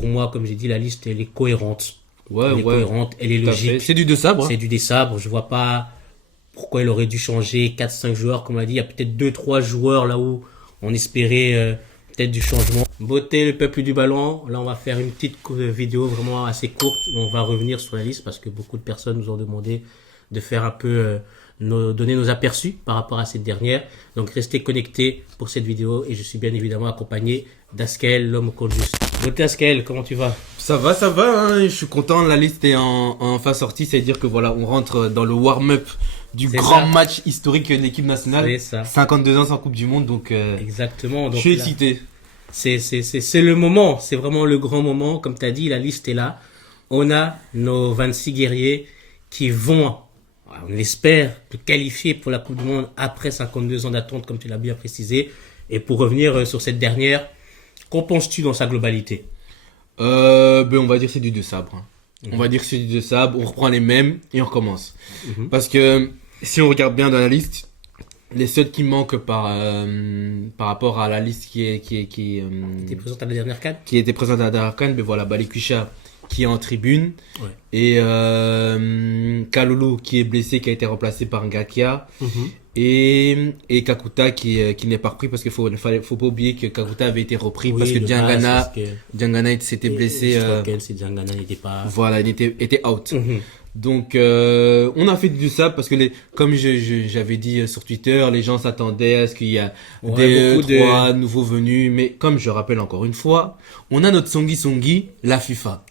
pour moi, comme j'ai dit, la liste, elle est cohérente. Ouais, Elle est ouais. cohérente, elle est Tout à fait. logique. C'est du deux sabres. C'est du désabre. Je vois pas pourquoi il aurait dû changer 4-5 joueurs, comme on l'a dit. Il y a peut-être 2-3 joueurs là où on espérait peut-être du changement. Beauté, le peuple du ballon. Là, on va faire une petite vidéo vraiment assez courte où on va revenir sur la liste parce que beaucoup de personnes nous ont demandé de faire un peu, donner nos aperçus par rapport à cette dernière. Donc, restez connectés pour cette vidéo et je suis bien évidemment accompagné d'Askel, l'homme au col juste. Beauté Askel, comment tu vas? Ça va, hein. Je suis content. La liste est enfin sortie. C'est-à-dire que voilà, on rentre dans le warm-up du C'est grand ça. match historique de l'équipe nationale. C'est ça. 52 ans sans Coupe du Monde, donc Exactement. je Donc, suis là, excité. c'est le moment. C'est vraiment le grand moment. Comme tu as dit, la liste est là. On a nos 26 guerriers qui vont, on l'espère, se qualifier pour la Coupe du Monde après 52 ans d'attente, comme tu l'as bien précisé. Et pour revenir sur cette dernière, qu'en penses-tu dans sa globalité? On va dire que c'est du deux sabres, hein. On va dire que c'est du deux sabres. On reprend les mêmes et on recommence. Parce que si on regarde bien dans la liste, les seuls qui manquent par rapport à la liste qui Tu es présent à la dernière CAN? était présente à la dernière CAN, ben voilà, Balikwisha qui est en tribune Ouais. et Kalulu qui est blessé, qui a été remplacé par Ngakia. Et Kakuta qui n'est pas repris parce qu'il faut pas oublier que Kakuta avait été repris parce que de base, Diangana parce que- Diangana s'était blessé, Je crois qu'elle, c'est Diangana n'était pas. voilà, il était out. Mhm. Donc on a fait du ça parce que comme j'avais dit sur Twitter, les gens s'attendaient à ce qu'il y a Ouais, beaucoup de- trois nouveaux venus, mais comme je rappelle encore une fois, on a notre Songi, la FIFA.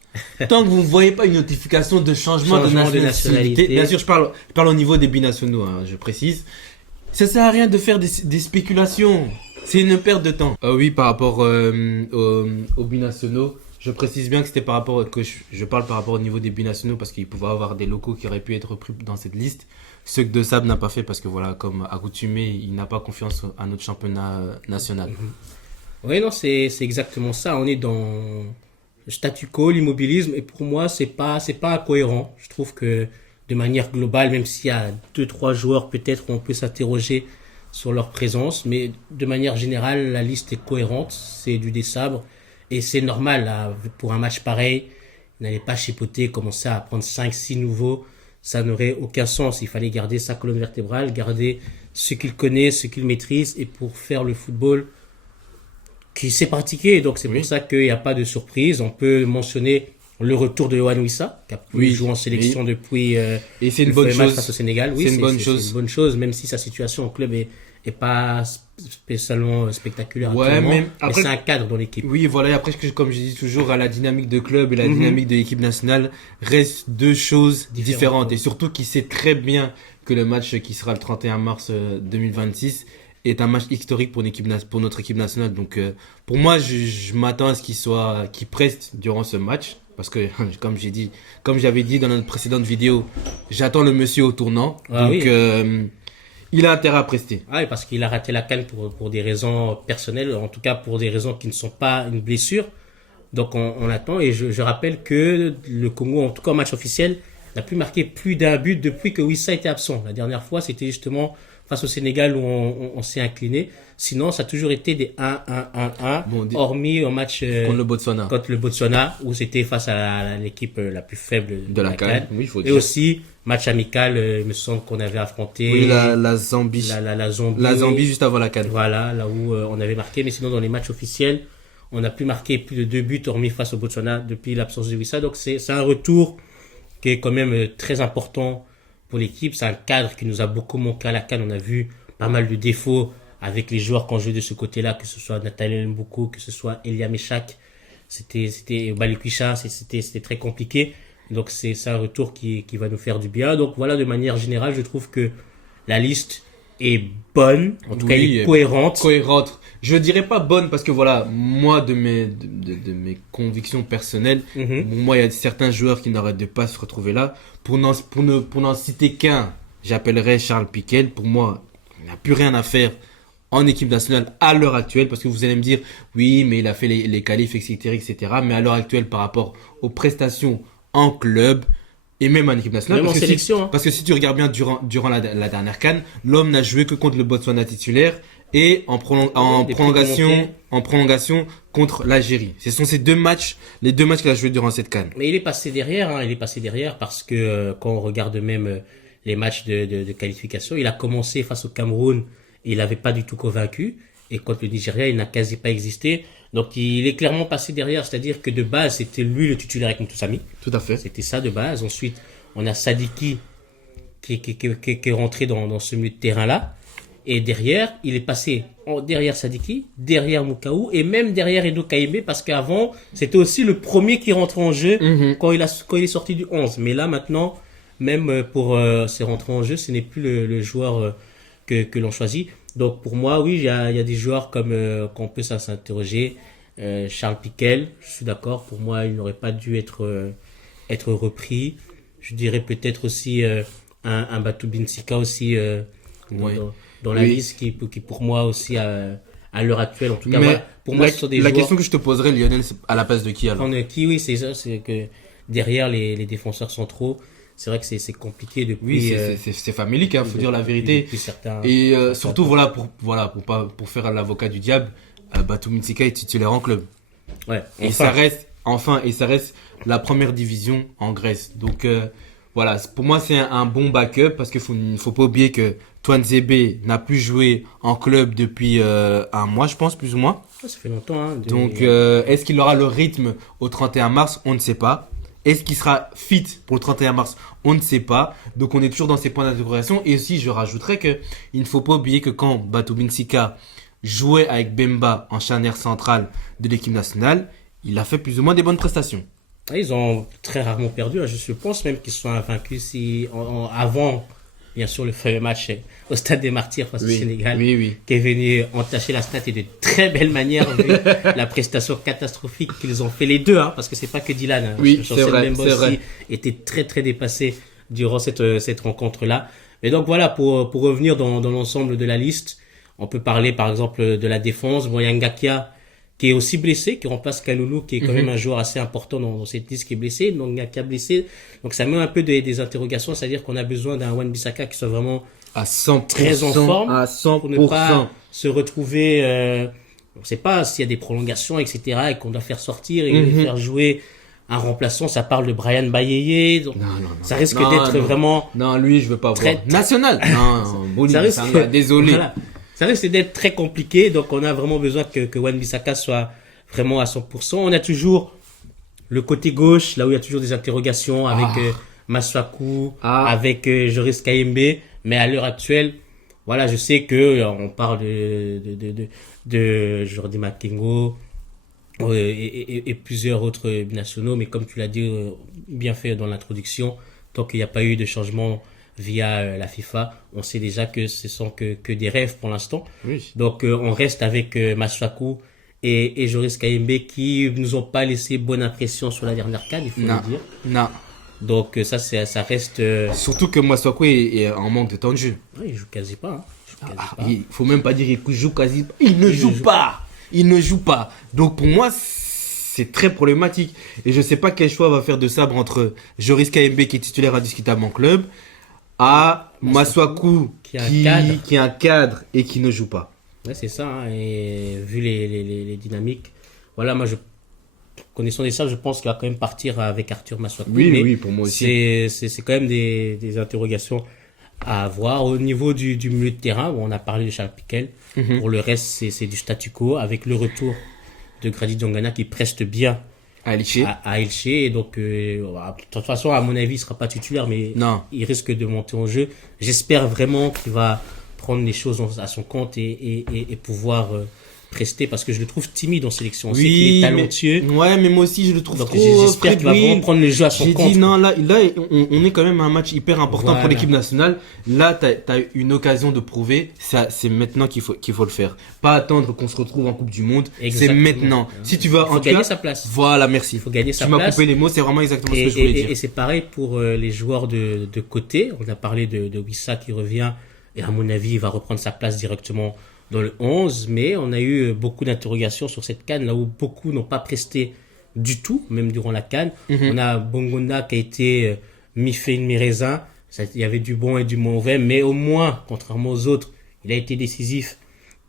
Tant que vous ne voyez pas une notification de changement de nationalité, nationalité. bien sûr je parle au niveau des binationaux, hein, je précise, ça sert à rien de faire des spéculations, c'est une perte de temps. Oui, par rapport aux binationaux, je précise bien que c'était par rapport que je parle par rapport au niveau des binationaux parce qu'il pouvait y avoir des locaux qui auraient pu être repris dans cette liste. Ce que De Sab n'a pas fait parce que voilà, comme accoutumé, il n'a pas confiance à notre championnat national. Oui, non, c'est exactement ça. On est dans le statu quo, l'immobilisme, et pour moi, c'est pas incohérent. Je trouve que de manière globale, même s'il y a 2-3 joueurs, peut-être on peut s'interroger sur leur présence, mais de manière générale, la liste est cohérente. C'est du désabre, et c'est normal, là, pour un match pareil. Il n'allait pas chipoter, commencer à prendre 5-6 nouveaux. Ça n'aurait aucun sens. Il fallait garder sa colonne vertébrale, garder ce qu'il connaît, ce qu'il maîtrise, et pour faire le football qui s'est pratiqué. Donc c'est Oui. pour ça qu'il n'y a pas de surprise. On peut mentionner le retour de Yohan Wissa, qui a pu Oui, jouer en sélection depuis Et c'est une le bonne premier match chose. face au Sénégal. Oui, C'est une bonne C'est chose. une bonne chose, même si sa situation au club est pas spécialement spectaculaire Ouais, actuellement. mais Mais après- c'est un cadre dans l'équipe. Oui, voilà, et après, comme je dis toujours, à la dynamique de club et la dynamique de l'équipe nationale restent deux choses différentes. Et surtout qu'il sait très bien que le match qui sera le 31 mars 2026 est un match historique pour notre équipe nationale. Donc, pour moi, je m'attends à ce qu'il preste durant ce match. Parce que, comme j'avais dit dans notre précédente vidéo, j'attends le monsieur au tournant. Ah donc, oui. il a intérêt à prester. Ah oui, parce qu'il a raté la CAN pour des raisons personnelles, en tout cas pour des raisons qui ne sont pas une blessure. Donc on attend, et je rappelle que le Congo, en tout cas en match officiel, n'a plus marqué plus d'un but depuis que Wissa était absent. La dernière fois, c'était justement face au Sénégal où on s'est incliné. Sinon, ça a toujours été des 1-1-1-1, Bon, hormis au match Contre le Botswana. contre le Botswana, où c'était face à l'équipe la plus faible De la CAN. Oui, il faut Et dire. aussi, match amical, il me semble qu'on avait affronté Oui, la Zambie. la Zambie. La Zambie juste avant la CAN. Voilà, là où on avait marqué. Mais sinon, dans les matchs officiels, on n'a plus marqué plus de 2 buts, hormis face au Botswana, depuis l'absence de Wissa. Donc, c'est un retour qui est quand même très important pour l'équipe. C'est un cadre qui nous a beaucoup manqué à la CAN. On a vu pas mal de défauts avec les joueurs qui ont joué de ce côté-là, que ce soit Nathaniel Mboukou, que ce soit Elia Meshak, c'était Balikwisha, c'était très compliqué. Donc c'est un retour qui va nous faire du bien. Donc voilà, de manière générale, je trouve que la liste est bonne, en tout cas elle est cohérente. Cohérente. Je dirais pas bonne parce que voilà, moi de mes convictions personnelles, Mhm. pour moi il y a certains joueurs qui n'auraient de pas se retrouver là. Pour n'en citer qu'un, j'appellerais Charles Piquel. Pour moi, il n'a plus rien à faire en équipe nationale à l'heure actuelle, parce que vous allez me dire oui mais il a fait les qualifs etc. Mais à l'heure actuelle par rapport aux prestations en club et même en équipe nationale, Même en sélection, hein. parce que si tu regardes bien durant la dernière CAN, l'homme n'a joué que contre le Botswana titulaire et Des prix remontés. en prolongation contre l'Algérie. Ce sont ces deux matchs, les deux matchs qu'il a joué durant cette CAN. Mais il est passé derrière, hein, il est passé derrière parce que quand on regarde même les matchs de qualification, il a commencé face au Cameroun et il n'avait pas du tout convaincu. Et contre le Nigeria, il n'a quasi pas existé. Donc il est clairement passé derrière, c'est-à-dire que de base, c'était lui le titulaire avec Moussami. Tout à fait. C'était ça de base. Ensuite, on a Sadiki qui est rentré dans ce milieu de terrain-là. Et derrière, il est passé derrière Sadiki, derrière Moukhaou et même derrière Edo Kaïmé parce qu'avant, c'était aussi le premier qui rentrait en jeu quand il est sorti du 11. Mais là, maintenant, même pour ses rentrées en jeu, ce n'est plus le joueur que l'on choisit. Donc pour moi, oui, il y a des joueurs comme qu'on peut s'interroger. Charles Piquel, je suis d'accord. Pour moi, il n'aurait pas dû être repris. Je dirais peut-être aussi un Batou Binsika aussi Oui. dans la Oui. liste qui pour moi aussi à l'heure actuelle en tout cas Mais voilà. Pour moi ce sont des la joueurs question que je te poserais, Lionel, c'est à la place de qui alors? qui oui c'est ça, c'est que derrière les défenseurs centraux c'est vrai que c'est compliqué Oui, depuis c'est famélique, hein, faut dire la vérité. depuis certains Et surtout, pour faire l'avocat du diable, Batou Mitsika est titulaire en club. ouais Et ça reste la première division en Grèce. Donc voilà, pour moi c'est un bon backup parce qu'il faut pas oublier que Touanzebe n'a plus joué en club depuis un mois, je pense, plus ou moins. ça fait longtemps hein, Donc est-ce qu'il aura le rythme au 31 mars? On ne sait pas. Est-ce qu'il sera fit pour le 31 mars? On ne sait pas. Donc on est toujours dans ces points d'interrogation. Et aussi je rajouterais que il ne faut pas oublier que quand Batou Binsika jouait avec Bemba en charnière centrale de l'équipe nationale, il a fait plus ou moins des bonnes prestations. ils ont très rarement perdu hein. Je pense même qu'ils sont invaincus avant bien sûr le fameux match au Stade des Martyrs face au Sénégal Oui. qui est venu entacher la stat et de très belle manière vu la prestation catastrophique qu'ils ont fait les deux hein, parce que c'est pas que Dylan hein. Oui, Chancel c'est vrai, Mbemba c'est aussi vrai. était très très dépassé durant cette rencontre là mais donc voilà pour revenir dans l'ensemble de la liste on peut parler par exemple de la défense Ngakia qui est aussi blessé, qui remplace Kaloulou, qui est quand même un joueur assez important dans cette liste qui est blessé. Donc, Ngakia blessé. Donc, ça met un peu des interrogations, c'est-à-dire qu'on a besoin d'un Wan-Bissaka qui soit vraiment À 100%. très en forme À 100%. pour ne pas se retrouver, on ne sait pas s'il y a des prolongations, etc., et qu'on doit faire sortir et faire jouer un remplaçant. Ça parle de Brian Bayeye. Donc, Non. ça risque Non, d'être non. vraiment Non, lui, je veux pas Très- voir. National. Non, Boli, ça risque, c'est un gars, désolé. Voilà. Ça risque d'être très compliqué, donc on a vraiment besoin que Wan-Bissaka soit vraiment à 100%. On a toujours le côté gauche, là où il y a toujours des interrogations avec Masuaku, avec Joris Kayembe, mais à l'heure actuelle, voilà, je sais que on parle de Jordi Makengo et plusieurs autres binationaux, mais comme tu l'as dit bien fait dans l'introduction, tant qu'il n'y a pas eu de changement via la FIFA, on sait déjà que ce sont que des rêves pour l'instant. Oui. Donc on reste avec Masuaku et Joris Kayembe qui nous ont pas laissé bonne impression sur la dernière CAN, il faut Non. le dire. Non. Donc ça reste Surtout que Masuaku est en manque de temps de jeu. oui, il joue quasi pas hein. Il joue quasi pas. Il faut même pas dire qu'il joue quasi pas. Il ne joue pas. Il ne joue pas. Donc pour moi, c'est très problématique. Et je sais pas quel choix va faire de sabre entre Joris Kayembe qui est titulaire indiscutable en club à Masuaku qui est un cadre. qui est un cadre et qui ne joue pas. Ouais, c'est ça hein. Et vu les dynamiques, voilà, moi connaissant des sables, je pense qu'il va quand même partir avec Arthur Masuaku. Mais pour moi aussi. c'est quand même des interrogations à avoir. Au niveau du milieu de terrain, où on a parlé de Charles Piquel. Pour le reste, c'est du statu quo avec le retour de Grady Diangana qui preste bien À Elche. à Elche. Et donc, de toute façon, à mon avis, il sera pas titulaire, mais Non. il risque de monter en jeu. J'espère vraiment qu'il va prendre les choses à son compte et pouvoir prester parce que je le trouve timide en sélection. On sait qu'il est talentueux. Mais moi aussi je le trouve Donc trop j'espère qu'il va fébrile. vraiment prendre le jeu à son J'ai compte. dit non, là on est quand même à un match hyper important Voilà. pour l'équipe nationale. Là, t'as une occasion de prouver. C'est maintenant qu'il faut le faire. Pas attendre qu'on se retrouve en Coupe du Monde. C'est Exactement. maintenant. Si tu veux, Il faut gagner sa place. Voilà, merci. Il faut gagner sa Tu m'as place. coupé les mots, c'est vraiment exactement ce que je voulais dire. Et c'est pareil pour les joueurs de côté. On a parlé de Wissa qui revient et à mon avis il va reprendre sa place directement dans le 11, mais on a eu beaucoup d'interrogations sur cette CAN là où beaucoup n'ont pas presté du tout, même durant la CAN. On a Bongonda qui a été mi-fait, mi-raisin. Il y avait du bon et du mauvais, mais au moins, contrairement aux autres, il a été décisif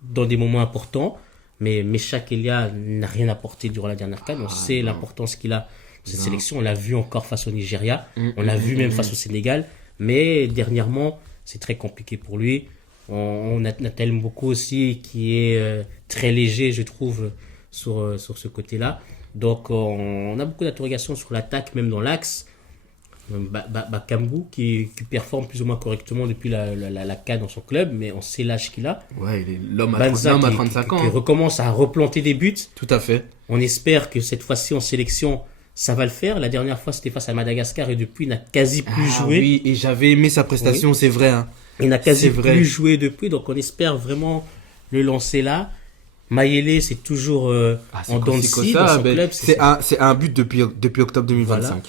dans des moments importants. Mais Meshak Elia n'a rien apporté durant la dernière CAN. On sait l'importance qu'il a cette sélection. On l'a vu encore face au Nigeria. On l'a vu même face au Sénégal. Mais dernièrement, c'est très compliqué pour lui. On a Nathaniel Mboko aussi qui est très léger, je trouve, sur ce côté-là. Donc, on a beaucoup d'interrogations sur l'attaque, même dans l'axe. Bakambu qui performe plus ou moins correctement depuis la CAN dans son club, mais on sait l'âge qu'il a. Ouais, l'homme Banza à 35 ans. qui recommence à replanter des buts. Tout à fait. On espère que cette fois-ci en sélection, ça va le faire. La dernière fois, c'était face à Madagascar et depuis, il n'a quasi plus joué. Oui, et j'avais aimé sa prestation, c'est vrai. Hein. Il n'a quasi plus joué depuis, donc on espère vraiment le lancer là. Mayele, c'est toujours en dents de scie dans son club. C'est un but depuis octobre 2025. Voilà.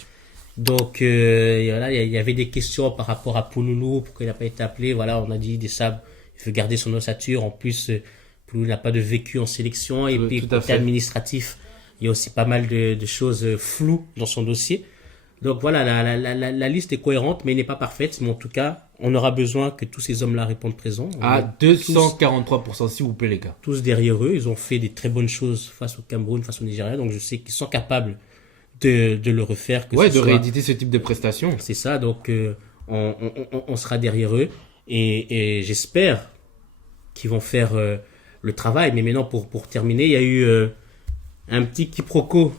Donc, voilà, il y avait des questions par rapport à Pouloulou, pourquoi il n'a pas été appelé. Voilà, on a dit des sables, il veut garder son ossature. En plus, Pouloulou n'a pas de vécu en sélection. Et puis, côté administratif, il y a aussi pas mal de choses floues dans son dossier. Donc voilà, la liste est cohérente, mais elle n'est pas parfaite. Mais en tout cas, on aura besoin que tous ces hommes-là répondent présents. À 243%, s'il vous plaît, les gars. Tous derrière eux. Ils ont fait des très bonnes choses face au Cameroun, face au Nigeria. Donc je sais qu'ils sont capables de le refaire. De rééditer ce type de prestations. C'est ça, donc on sera derrière eux. Et j'espère qu'ils vont faire le travail. Mais maintenant, pour terminer, il y a eu un petit quiproquo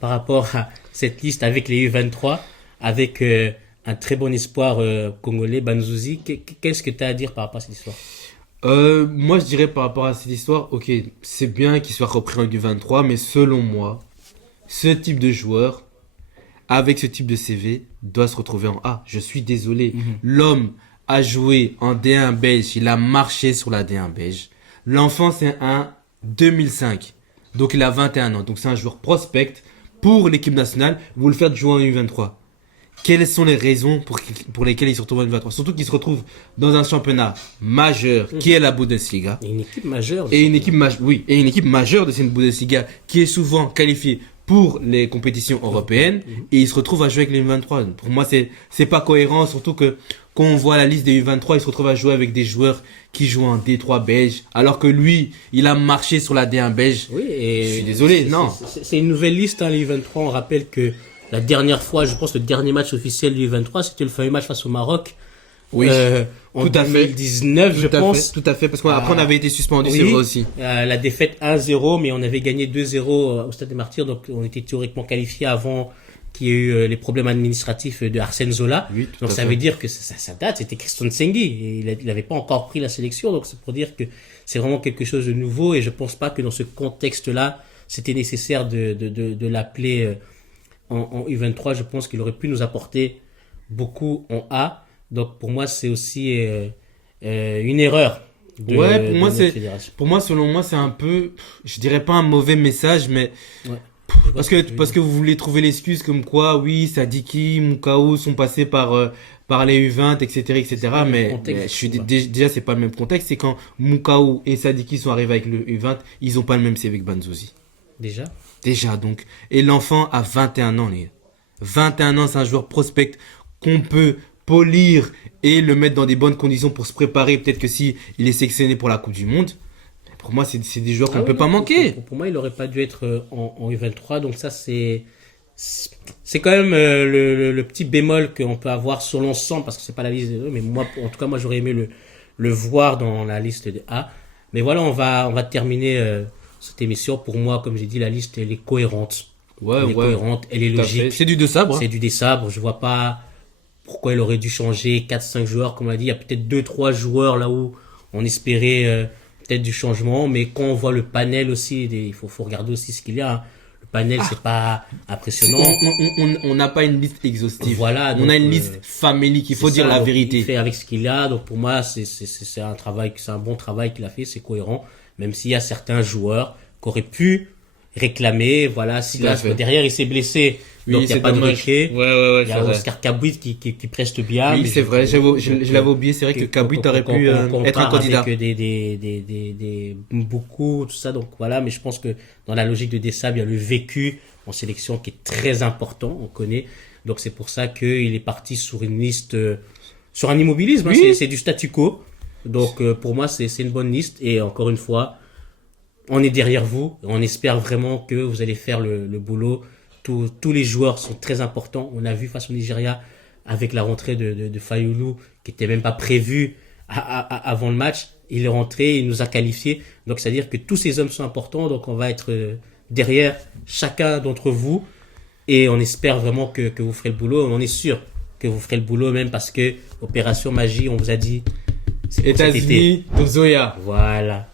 par rapport à cette liste avec les U23, avec un très bon espoir congolais, Banzuzi. Qu'est-ce que tu as à dire par rapport à cette histoire? Moi, je dirais par rapport à cette histoire, ok, c'est bien qu'il soit repris en U23, mais selon moi, ce type de joueur, avec ce type de CV, doit se retrouver en A. Je suis désolé. L'homme a joué en D1 belge, il a marché sur la D1 belge. L'enfant, c'est un 2005. Donc, il a 21 ans. Donc, c'est un joueur prospect pour l'équipe nationale. Vous le faites jouer en U23. Quelles sont les raisons pour lesquelles il se retrouve en U23? Surtout qu'il se retrouve dans un championnat majeur qui est la Bundesliga. Et une équipe majeure. Et une équipe majeure de cette Bundesliga qui est souvent qualifiée pour les compétitions européennes. Et il se retrouve à jouer avec les U23. Pour moi, c'est pas cohérent. Surtout que quand on voit la liste des U23, il se retrouve à jouer avec des joueurs qui jouent en D3 belge. Alors que lui, il a marché sur la D1 belge. Oui, et je suis désolé, non. C'est une nouvelle liste, hein, les U23. On rappelle que la dernière fois, je pense, le dernier match officiel du U23, c'était le fameux match face au Maroc. Oui, en 2019, je pense. Tout à fait, parce qu'après on avait été suspendu, c'est vrai aussi. La défaite 1-0, mais on avait gagné 2-0 au Stade des Martyrs, donc on était théoriquement qualifié avant qu'il y ait eu les problèmes administratifs de Arsène Zola. Oui, donc ça veut dire que ça date, c'était Christian Nsengui, et il n'avait pas encore pris la sélection, donc c'est pour dire que c'est vraiment quelque chose de nouveau, et je pense pas que dans ce contexte-là, c'était nécessaire de l'appeler en U23. Je pense qu'il aurait pu nous apporter beaucoup en A. Donc pour moi, c'est aussi une erreur. Pour moi, selon moi, c'est un peu, je dirais pas un mauvais message, mais parce que vous voulez trouver l'excuse comme quoi, oui, Sadiki, Moukao sont passés par les U20, etc. Mais déjà, c'est pas le même contexte. C'est quand Moukao et Sadiki sont arrivés avec le U20, ils ont pas le même CV que Banzuzi. Déjà, donc. Et l'enfant a 21 ans, les gars. 21 ans, c'est un joueur prospect qu'on peut polir et le mettre dans des bonnes conditions pour se préparer. Peut-être que si il est sélectionné pour la Coupe du Monde, pour moi, c'est des joueurs qu'on ne peut pas manquer. Pour moi, il n'aurait pas dû être en U23. Donc ça, c'est quand même le petit bémol qu'on peut avoir sur l'ensemble, parce que c'est pas la liste des deux. Mais moi, en tout cas, moi, j'aurais aimé le voir dans la liste de A. Mais voilà, on va terminer cette émission. Pour moi, comme j'ai dit, la liste, elle est cohérente. Elle est cohérente, elle est logique. C'est du désabre. C'est du désabre. Je vois pas pourquoi il aurait dû changer 4-5 joueurs, comme on l'a dit. Il y a peut-être 2-3 joueurs là où on espérait peut-être du changement, mais quand on voit le panel aussi, il faut regarder aussi ce qu'il y a. Hein. Le panel, c'est pas impressionnant. On n'a pas une liste exhaustive. Voilà. On a une liste famélique, il faut dire la vérité. Il fait avec ce qu'il y a. Donc pour moi, c'est un bon travail qu'il a fait, c'est cohérent. Même s'il y a certains joueurs qui auraient pu réclamer, voilà, derrière il s'est blessé. Donc, il n'y a pas de regret. Il y a Oscar Kabouit qui preste bien. Oui, c'est vrai. Je l'avais oublié. C'est vrai que Kabouit aurait pu être un candidat. Avec beaucoup, tout ça. Donc, voilà. Mais je pense que dans la logique de Dessab, il y a le vécu en sélection qui est très important. On connaît. Donc, c'est pour ça qu'il est parti sur une liste, sur un immobilisme. Oui. Hein, c'est du statu quo. Donc pour moi, c'est une bonne liste. Et encore une fois, on est derrière vous. On espère vraiment que vous allez faire le boulot. Tous les joueurs sont très importants. On a vu face au Nigeria avec la rentrée de Fayoulou, qui était même pas prévue avant le match. Il est rentré, il nous a qualifiés. Donc c'est-à-dire que tous ces hommes sont importants. Donc on va être derrière chacun d'entre vous. Et on espère vraiment que vous ferez le boulot. On est sûr que vous ferez le boulot, même parce que Opération Magie, on vous a dit, c'est pour cet été. États-Unis, Zoya. Voilà.